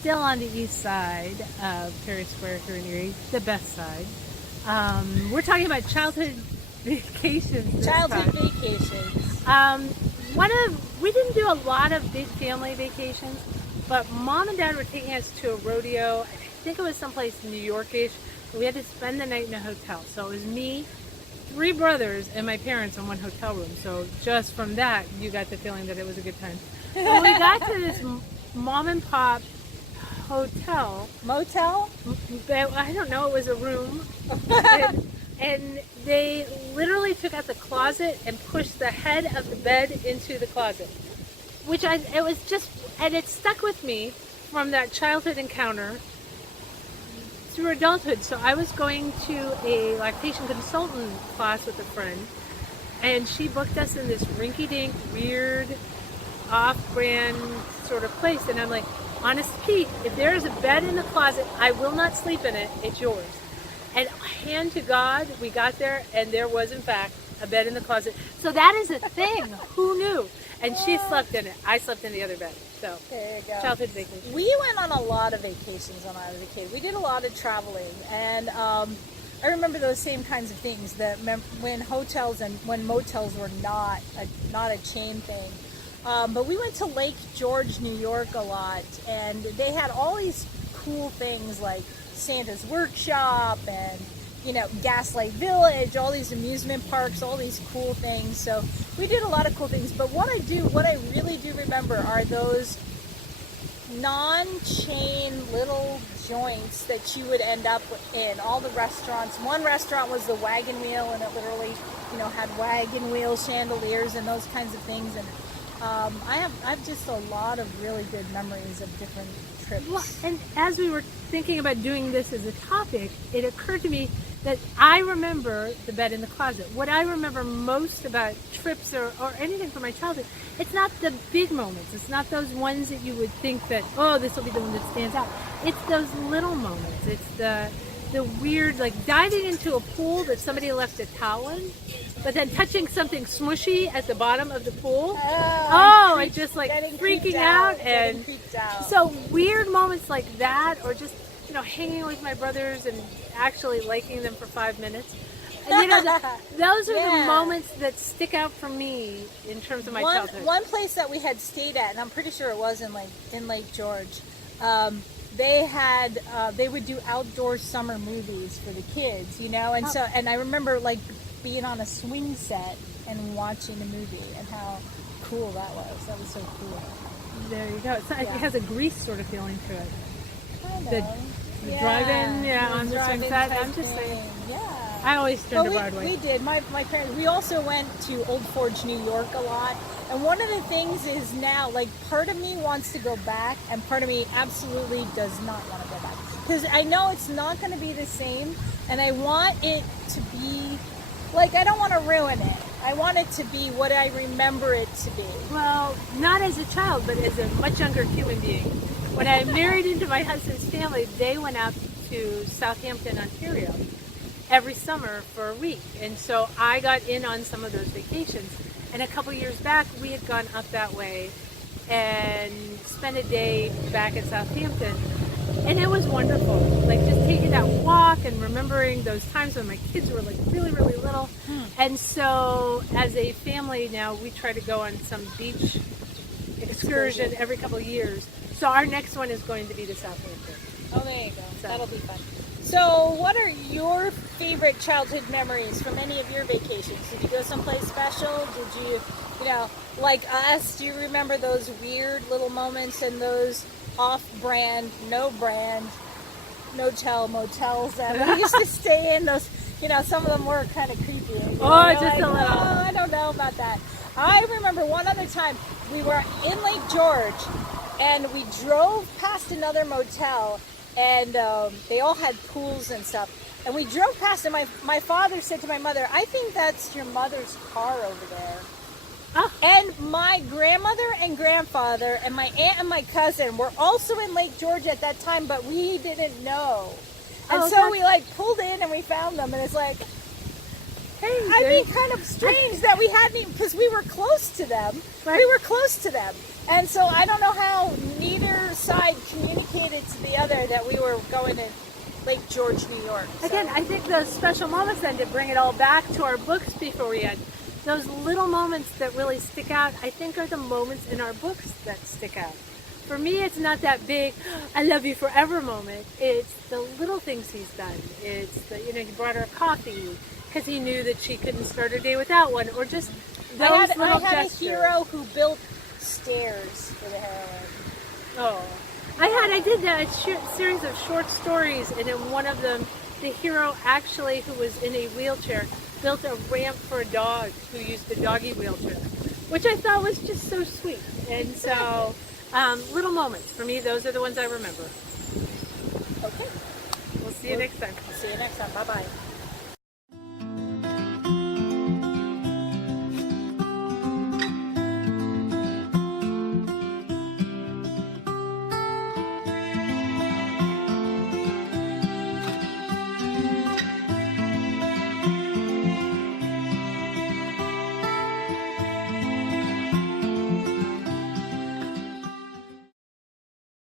still on the east side of Perry Square here in Erie, the best side. We're talking about childhood vacations. This Childhood time. vacations. We didn't do a lot of big family vacations, but Mom and Dad were taking us to a rodeo. I think it was someplace New Yorkish. We had to spend the night in a hotel. So it was me, 3 brothers, and my parents in one hotel room. So just from that, you got the feeling that it was a good time. When we got to this mom and pop hotel, Motel? I don't know, it was a room. And they literally took out the closet and pushed the head of the bed into the closet. And it stuck with me from that childhood encounter through adulthood. So I was going to a lactation consultant class with a friend, and she booked us in this rinky-dink, weird, off-brand sort of place. And I'm like, honest Pete, if there is a bed in the closet, I will not sleep in it. It's yours. And hand to God, we got there, and there was, in fact, a bed in the closet. So that is a thing. Who knew? And she slept in it. I slept in the other bed. So, there you go. Childhood vacation. We went on a lot of vacations when I was a kid. We did a lot of traveling, and I remember those same kinds of things. When hotels and when motels were not a chain thing. But we went to Lake George, New York a lot, and they had all these cool things like Santa's Workshop and, Gaslight Village, all these amusement parks, all these cool things. So we did a lot of cool things. But what I really do remember are those non-chain little joints that you would end up in, all the restaurants. One restaurant was the Wagon Wheel, and it literally, had wagon wheel chandeliers and those kinds of things. And I have just a lot of really good memories of different trips. Well, and as we were thinking about doing this as a topic, it occurred to me that I remember the bed in the closet. What I remember most about trips or anything from my childhood, it's not the big moments. It's not those ones that you would think that, oh, this will be the one that stands out. It's those little moments. It's the weird, like diving into a pool that somebody left a towel in, but then touching something smushy at the bottom of the pool. And just like freaking out. And so weird moments like that, or just, hanging with my brothers and actually liking them for 5 minutes. And, those are the moments that stick out for me in terms of my childhood. One place that we had stayed at, and I'm pretty sure it was in Lake George, they would do outdoor summer movies for the kids, and I remember being on a swing set and watching a movie, and how cool that was. That was so cool. There you go. It has a Grease sort of feeling to it. I know. The drive-in, on the swing set. I'm just saying. Yeah. I always turned to Broadway. We did. My parents. We also went to Old Forge, New York, a lot. And one of the things is now, part of me wants to go back, and part of me absolutely does not want to go back, because I know it's not going to be the same, and I want it to be. I don't want to ruin it. I want it to be what I remember it to be. Well, not as a child, but as a much younger human being. When I married into my husband's family, they went out to Southampton, Ontario, every summer for a week. And so I got in on some of those vacations. And a couple years back, we had gone up that way and spent a day back at Southampton. And it was wonderful, just taking that walk and remembering those times when my kids were really, really little. And so as a family now, we try to go on some beach excursion every couple of years. So our next one is going to be to Southampton. Oh, there you go. So. That'll be fun. So what are your favorite childhood memories from any of your vacations? Did you go someplace special? Did you, like us, do you remember those weird little moments and those off-brand, no-brand, no-tell motels that we used to stay in? Those, some of them were kind of creepy. Just a little. Oh, I don't know about that. I remember one other time we were in Lake George, and we drove past another motel, and they all had pools and stuff. And we drove past, and my father said to my mother, "I think that's your mother's car over there." Oh. And my grandmother and grandfather and my aunt and my cousin were also in Lake George at that time, but we didn't know. And so we pulled in and we found them, and it's I mean, kind of strange that we hadn't even, because we were close to them. Right. We were close to them. And so I don't know how neither side communicated to the other that we were going to Lake George, New York. So. Again, I think those special moments then to bring it all back to our books before we end, those little moments that really stick out, I think are the moments in our books that stick out. For me, it's not that big, I love you forever moment. It's the little things he's done. It's the, he brought her a coffee because he knew that she couldn't start her day without one, or just those little I had gestures. a hero who built stairs for the heroine. Oh, I did that series of short stories, and in one of them, the hero actually, who was in a wheelchair, built a ramp for a dog who used a doggy wheelchair, which I thought was just so sweet. And so, little moments for me, those are the ones I remember. Okay. We'll see you next time. See you next time. Bye bye.